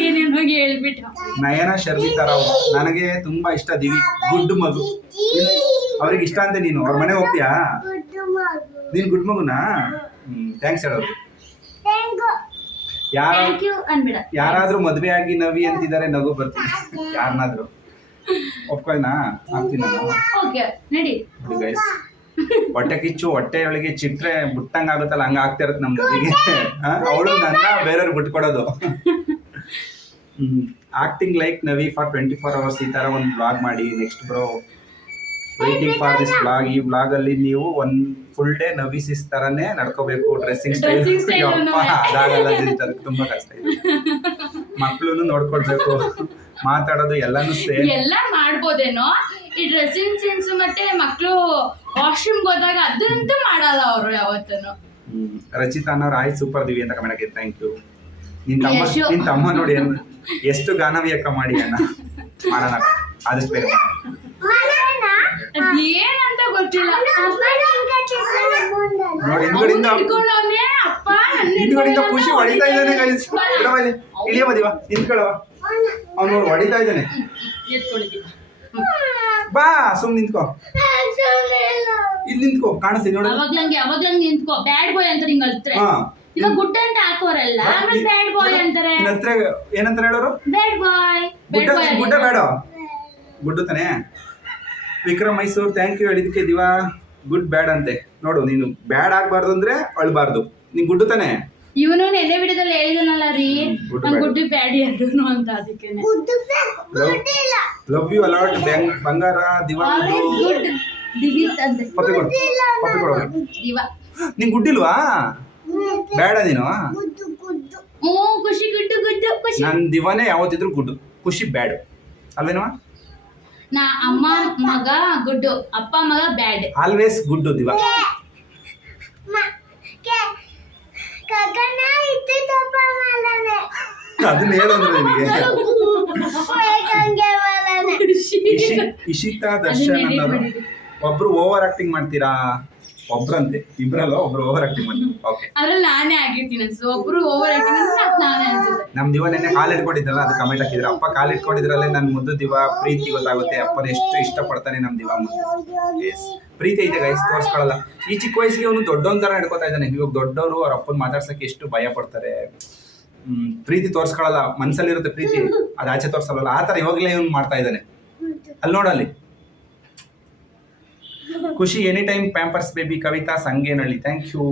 ಏನೇನೋ ಹೇಳ್ಬಿಟ್ಟು ನಯನ ಶರ್ಮಿತಾ ರಾವ್ ನನಗೆ ತುಂಬಾ ಇಷ್ಟ ದಿವಿ ಗುಡ್ ಮಗು. ಅವ್ರಿಗೆ ಇಷ್ಟ ಅಂತ ನೀನು. ಅವ್ರ ಮನೆ ಹೋಗ್ತೀಯಾ? ನೀನ್ ಗುಡ್ ಮಗುನಾ? ಥ್ಯಾಂಕ್ಸ್ ಹೇಳೋದು ಥ್ಯಾಂಕ್ ಯಾರ ಥ್ಯಾಂಕ್ ಯು ಅನ್ಬಿಡ ಯಾರಾದ್ರೂ ಮದ್ವೆ ಆಗಿ ನವಿ ಅಂತಿದ್ದಾರೆ ನಗು ಬರ್ತೀನಿ. ಯಾರನ್ನಾದ್ರೂ. ಒಪ್ಕೊಳ್ಳೋಣ ಹಾಕ್ತೀನಿ ನಾನು. ಓಕೆ ನಡಿ. ಗೈಸ್ ಹೊಟ್ಟೆ ಕಿಚ್ಚು ಹೊಟ್ಟೆ ಒಳಗೆ ಚಿಟ್ರೆ ಬಿಟ್ಟಂಗ ಆಗುತ್ತಲ್ಲ ಹಂಗ ಆಗ್ತಾ ಇರತ್ತೆ ನಮ್ ಮನೆಗೆ ಅವಳು ನನ್ನ ಬೇರೆಯವ್ರಿಗೆ ಬಿಟ್ಕೊಡೋದು. Acting like Navi for twenty four hours ಈ ತರ ಒಂದು ಬ್ಲಾಗ್ ಮಾಡಿ next bro waiting for this blog ಈ ಬ್ಲಾಗ್ ಅಲ್ಲಿ ನೀವು ಒಂದ್ ಫುಲ್ ಡೇ ನವಿಸಿಸ್ ತರನೇ ನಡ್ಕೋಬೇಕು ಡ್ರೆಸ್ಸಿಂಗ್ ಸ್ಟೈಲ್ ಅದಾಗಲ್ಲ ತುಂಬಾ ಕಷ್ಟ ಇದೆ. ಮಕ್ಕಳು ನೋಡ್ಕೊಳ್ಬೇಕು. ಮಾತಾಡೋದು ಎಲ್ಲಾನು ಸೇಮ್ ಎಲ್ಲ ಮಾಡ್ಬೋದೇನೋ ಈ ಡ್ರೆಸ್ಸಿಂಗ್ ಸೆನ್ಸ್ ಮತ್ತೆ ಮಕ್ಕಳು ವಾಶ್ರೂಮ್ ಹೋದಾಗ ಅದಂತೂ ಮಾಡಲ್ಲ ಅವರು ಯಾವತ್ತೂ ಹ್ಮ್. ರಚಿತಾ ಅನ್ನೋರು ಆಯ್ ಸೂಪರ್ ದಿವಿ ಅಂತ ಕಮೆಂಟ್ ಹಾಕಿ ಥ್ಯಾಂಕ್ ಯು ನಿನ್ ತಮ್ಮ ಯಶು. ನಿನ್ ತಮ್ಮ ನೋಡಿ ಏನು ಎಷ್ಟು ಗಾನವ್ಯಕ್ಕ ಮಾಡಿ ಅಣ್ಣ ಮಾಡೋಣ ಆದಷ್ಟು ಬೇಗ. ಅದೇನಂತ ಗೊತ್ತಿಲ್ಲ. ನೋಡಿ ಹಿಂದ್ಗಡೆಯಿಂದ ಹಿಡ್ಕೊಂಡವ್ನೆ ಅಪ್ಪ ನನ್ನ ಹಿಂದ್ಗಡೆಯಿಂದ ಖುಷಿ ಹೊಡಿತಾ ಇದ್ದಾನೆ ಗೈಸ್ ಬಿಡವ ಇಳಿಯ ಇಳಿಯವ ದಿವ ನಿಂತ್ಕೊಳ್ಳವ. ಅವ್ನು ನೋಡಿ ಹೊಡಿತಾ ಇದ್ದಾನೆ. ಬಾ ಸುಮ್ ನಿಂತ್ಕೋ. ಇಲ್ಲಿ ನಿಂತ್ಕೋ ಕಾಣಿಸ್ತೀನಿ ನೋಡಿ. ಅವಾಗ್ಲಂಗೆ ಅವಾಗ್ಲಂಗೆ ನಿಂತ್ಕೋ. ಬ್ಯಾಡ್ ಬಾಯ್ ಅಂತ ನಿಂಗೆ ಅಳ್ತಾರೆ ಹಾ. ಇವಾಗ ಗುಡ್ ಅಂತ ಹಾಕೋರಲ್ಲ ಆಮೇಲೆ ಬ್ಯಾಡ್ ಬಾಯ್ ಅಂತಾರೆ. ಏನಂತಾರೆ ಹೇಳೋರು? ಬ್ಯಾಡ್ ಬಾಯ್ ಗುಡ್ಡ ಬ್ಯಾಡ್ ಬಾಯ್ ಗುಡ್ಡ ಬೇಡ. ಗುಡ್ಡು ತಾನೆ? ವಿಕ್ರಮ್ ಮೈಸೂರು ಥ್ಯಾಂಕ್ ಯು ಹೇಳಿದಕ್ಕೆ ದಿವಾ ಗುಡ್ ಬ್ಯಾಡ್ ಅಂತೆ. ನೋಡು ನೀನು ಬ್ಯಾಡ್ ಆಗ್ಬಾರ್ದು ಅಂದ್ರೆ ಅಳ್ಬಾರ್ದು. ನೀನ್ ಗುಡ್ಡು ತಾನೆ? ಇವನು ನೆನ್ನೆ ವಿಡಿಯೋದಲ್ಲಿ ಹೇಳಿದನಲ್ಲ ರೀ? ನಂಗೆ. ಗುಡ್ಡು ಬ್ಯಾಡ್ ಎರಡೂನು ಅಂತ ಅದಕ್ಕೆ ಲವ್ ಯು ಅಲಾಟ್ ಬಂಗಾರ ದಿವಾ ಗುಡ್ ದಿವಿತ್ ಅಂತೆ. ಪಪ್ಪಿ ಕೊಡು ಪಪ್ಪಿ ಕೊಡು. ದಿವ. ನಿಂಗೆ ಗುಡ್ಡಿಲ್ವಾ ಬೇಡ ನೀನು? ಓ ಖುಷಿ ಗುಡ್ಡು ಗುಡ್ಡು ಖುಷಿ. ನನ್ ದಿವಾನೇ ಯಾವತ್ತಿದ್ರು ಗುಡ್ಡು. ಖುಷಿ ಬ್ಯಾಡ್ ಅಲ್ವೇನವ ನಾ ಅಮ್ಮ ಮಗ ಗುಡ್ಡು ಅಪ್ಪ ಮಗ ಬ್ಯಾಡ್ ಆಲ್ವೇಸ್ ಗುಡ್ ದಿವಾ. ಅದನ್ನ ಹೇಳೋದು ನಿಮಗೆ. ಇಶಿತಾ ದರ್ಶನ್ ಅನ್ನೋರು. ಒಬ್ರು ಓವರ್ ಆಕ್ಟಿಂಗ್ ಮಾಡ್ತೀರಾ? ಒಬ್ರಂತೆ ಇಬ್ರಲ್ಲ ಒಬ್ರು ಓವರ್ ಆಕ್ಟಿಂಗ್ ಓಕೆ ಅದ್ರಲ್ಲಿ ನಾನೇ ಆಗಿರ್ತೀನಿ ಅನ್ಸುತ್ತೆ. ಒಬ್ರು ಓವರ್ ಆಕ್ಟಿಂಗ್ ನಾನೇ ಅನ್ಸುತ್ತೆ. ನಮ್ ದಿವ ನೆನ್ನೆ ಕಾಲ್ ಇಟ್ಕೊಂಡಿದ್ದಲ್ಲ ಅದು ಕಮೆಂಟ್ ಹಾಕಿದ್ರೆ. ಅಪ್ಪ ಕಾಲ್ ಇಟ್ಕೊಂಡಿದ್ರಲ್ಲೇ ನನ್ ಮುದ್ದು ದಿವ ಪ್ರೀತಿ ಗೊತ್ತಾಗುತ್ತೆ. ಅಪ್ಪನ ಎಷ್ಟು ಇಷ್ಟಪಡ್ತಾನೆ ನಮ್ ದಿವ Yes. ಪ್ರೀತಿ ಐತೆ ಗೈಸ್ ತೋರ್ಸ್ಕೊಳಲ್ಲ. ಈ ಚಿಕ್ಕ ವಯಸ್ಸಿಗೆ ಅವನು ದೊಡ್ಡವನ್ ತರ ನಡ್ಕೋತಾ ಇದ್ದಾನೆ. ಇವಾಗ ದೊಡ್ಡವರು ಅವ್ರ ಅಪ್ಪನ ಮಾತಾಡ್ಸಕ್ಕೆ ಎಷ್ಟು ಭಯ ಪಡ್ತಾರೆ. ಹ್ಮ್ ಪ್ರೀತಿ ತೋರ್ಸ್ಕೊಳಲ್ಲ. ಮನ್ಸಲ್ಲಿರುತ್ತೆ ಪ್ರೀತಿ. ಅದು ಆಚೆ ತೋರ್ಸಲ್ಲ. ಆ ತರ ಇವಾಗಲೇ ಇವ್ನು ಮಾಡ್ತಾ ಇದ್ದಾನೆ. ಅಲ್ಲಿ. ನೋಡಲ್ಲಿ Khushi any time Pampers baby Kavitha Sanganahalli thank you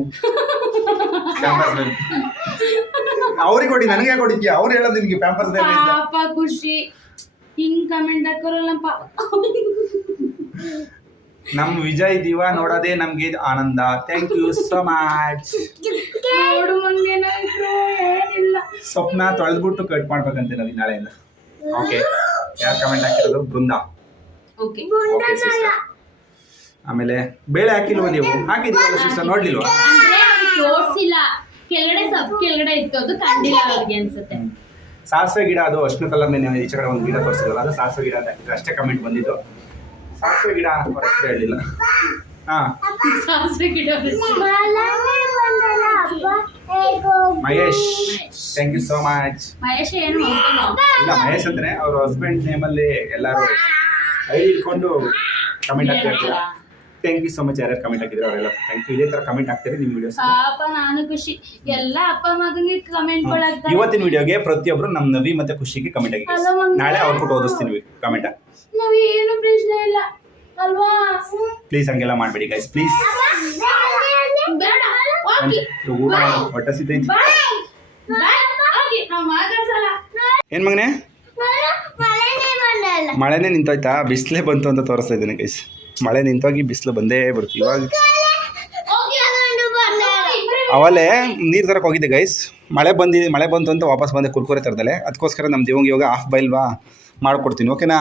Pampers baby ಅವ್ರಿಗೆ ಕೊಡಿ ನನಗೆ ಕೊಡಿದ್ಯಾ ಅವ್ರು ಹೇಳೋದು ನಿಮಗೆ ಪ್ಯಾಂಪರ್ಸ್ ಬೇಬಿ ಅಂತ. ಪಾಪ ಖುಷಿ. ಹಿಂಗ್ ಕಮೆಂಟ್ ಹಾಕೋರಲ್ಲಪ್ಪ. ನಮ್ ವಿಜಯ್ ದಿವ ನೋಡೋದೇ ನಮ್ಗೆ ಆನಂದ. ಥ್ಯಾಂಕ್ ಯು ಸೋ ಮಚ್ ನೋಡು ಮಂಗೇನಾಯ್ತು ಏನಿಲ್ಲ. ಸ್ವಪ್ನ ತೊಳೆದ್ಬಿಟ್ಟು ಕಟ್ ಮಾಡ್ಬೇಕಂತೆ ನಾವು ನಾಳೆಯಿಂದ. ಓಕೆ ಯಾರು ಕಮೆಂಟ್ ಹಾಕಿರೋದು? ಬೃಂದ. ಓಕೆ ಓಕೆ ಸಿಸ್ಟರ್ ಆಮೇಲೆ ಬೇಳೆ ಹಾಕಿಲ್ವ ನೀವು ಹಾಕಿದ್ವಲ್ಲ ಸಿಸ್ಟರ್ ನೋಡ್ಲಿಲ್ವಾ? ಅಂದ್ರೆ ಅವ್ರಿಗೆ ತೋರ್ಸಿಲ್ಲ. ಕೆಳಗಡೆ ಸಬ್ ಕೆಳಗಡೆ ಇತ್ತು ಅದು ಕಂಡಿಲ್ಲ ಅವ್ರಿಗೆ ಅನ್ಸುತ್ತೆ. ಸಾಸಿವೆ ಗಿಡ ಅದು ಅಷ್ಟು ಕಲರ್ ನೀವು ಈಚೆ ಕಡೆ ಒಂದು ಗಿಡ ತೋರಿಸಿದ್ರಲ್ಲ ಅದು ಸಾಸಿವೆ ಗಿಡ ಅಂತ ಹಾಕಿದ್ರು. ಅಷ್ಟೇ ಕಮೆಂಟ್ ಬಂದಿದ್ದು. ಸಾಸಿವೆ ಗಿಡ ಅವ್ರ ಹೆಸರು ಹೇಳಿಲ್ಲ ಹಾ. ಸಾಸಿವೆ ಗಿಡ Mahesh thank you so much Mahesh ಏನು ಇಲ್ಲ ಮಹೇಶ್ ಅಂದ್ರೆ ಅವ್ರ ಹಸ್ಬೆಂಡ್ ನೇಮಲ್ಲಿ ಎಲ್ಲರೂ ಐ ಇಟ್ಕೊಂಡು ಕಮೆಂಟ್ ಹಾಕ್ತಾ ಇರ್ತೀರಾ? ಥ್ಯಾಂಕ್ ಯು ಸೊ ಮಚ್ ಯಾರ್ಯಾರು ಕಮೆಂಟ್ ಹಾಕಿದ್ರೆ ಅವರೆಲ್ಲ ಥ್ಯಾಂಕ್ ಯು ಇದೇ ತರ ಕಮೆಂಟ್ ಹಾಕ್ತಾರೆ ನಿಮ್ಮ ವಿಡಿಯೋಸ್ ಪಾಪ ನಾನು ಖುಷಿ. ಎಲ್ಲ ಅಪ್ಪ ಮಗನಿಗೆ ಕಮೆಂಟ್ ಕೊಡಾಕ್ತಾರೆ ಇವತ್ತಿನ ವಿಡಿಯೋಗೆ ಪ್ರತಿಯೊಬ್ರು ನಮ್ಮ ನವಿ ಮತ್ತೆ ಖುಷಿಗೆ ಕಮೆಂಟ್ ಹಾಕಿ. ನಾಳೆ ಅವ್ರ ಕೊಟ್ಟು ಓದಿಸ್ತೀನಿ ಕಮೆಂಟ್ ನಾವು ಏನು ಪ್ರಶ್ನೆ ಇಲ್ಲ. ಅಲ್ವಾ? ಪ್ಲೀಸ್ ಹಂಗೆಲ್ಲ ಮಾಡಬೇಡಿ ಗೈಸ್ ಪ್ಲೀಸ್ ಬೇಡ. ಹೋಗಿ. ಊಟ ಹೊಟ್ಟೆ ಸಿದ್ದೈತಿ ಬಾಯ್. ಹೋಗಿ. ನಾವ್ ಮಾತಾಡ್ಸಲ್ಲ. ಏನ್ ಮಗನೇ? ಮಳೆನೇ ನಿಂತೋಯ್ತಾ? ಬಿಸಿಲೇ ಬಂತು ಅಂತ ತೋರಿಸ್ತಾ ಇದ್ದೀನಿ ಗೈಸ್ ಮಳೆ ನಿಂತೋಗಿ ಬಿಸಿಲು ಬಂದೇ ಬರುತ್ತೆ ಇವಾಗ ಅವಲೇ ನೀರು ತರಕ್ಕೆ ಹೋಗಿದ್ದೆ ಗೈಸ್ ಮಳೆ ಬಂದಿದೆ ಮಳೆ ಬಂತು ಅಂತ ವಾಪಸ್ ಬಂದೆ ಕುರ್ಕುರೆ ತರದಲೆ ಅದಕ್ಕೋಸ್ಕರ ನಮ್ಮ ದೇವಂಗೆ ಇವಾಗ ಆಫ್ ಬೈಲ್ ಬಾ ಮಾಡ್ಕೊಡ್ತೀನಿ ಓಕೆನಾ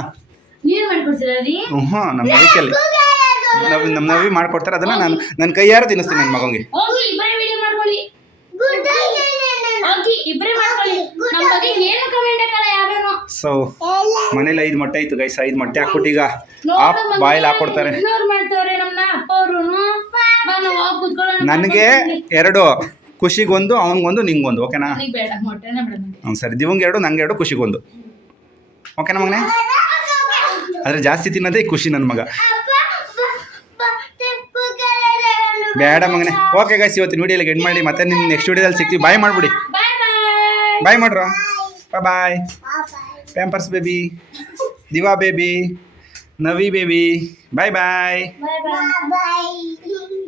ಹ್ಞೂ ನಮ್ಮ ನವಿಕಲ್ಲಿ ನವ್ ನಮ್ಮ ನವಿ ಮಾಡ್ಕೊಡ್ತಾರೆ ಅದನ್ನು ನಾನು ನನ್ನ ಕೈಯಾರು ತಿನ್ನಿಸ್ತೀನಿ ನನ್ನ ಮಗಂಗೆ. ಸೊ ಮನೇಲಿ ಐದು ಮೊಟ್ಟೆ ಇತ್ತು ಗೈಸ್ ಐದು ಮೊಟ್ಟೆ ಹಾಕ್ಬಿಟ್ಟು ಈಗ ಹಾಫ್ ಬಾಯ್ಲ್ ನಾವ್ ನನಗೆ ಎರಡು ಖುಷಿಗೊಂದು ಅವನಿಗೊಂದು ನಿಂಗೊಂದು ಓಕೆನಾ ನನಗ್ ಬೇಡ ಮೊಟ್ಟೆನ ಬೇಡ ನಂಗೆ. ಹ್ಞೂ ಸರಿ. ದಿವಂಗೆ ಎರಡು ನಂಗೆ ಎರಡು ಖುಷಿಗೊಂದು. ಓಕೆನಾ ಮಗನೇ? ಆದರೆ ಜಾಸ್ತಿ ತಿನ್ನೋದೇ ಈ ಖುಷಿ ನನ್ನ ಮಗ. ಬೇಡ ಮಗನೇ. ಓಕೆ ಗೈಸ್ ಇವತ್ತಿನ ವಿಡಿಯೋಲಿ ಎಂಡ್ ಮಾಡಿ. ಮತ್ತೆ ನಿಮ್ಮ ನೆಕ್ಸ್ಟ್ ವಿಡಿಯೋದಲ್ಲಿ ಸಿಗ್ತೀವಿ. ಬಾಯ್ ಮಾಡಿಬಿಡಿ. Bye bye bye bye Pampers baby Diva baby Navi baby bye bye bye bye bye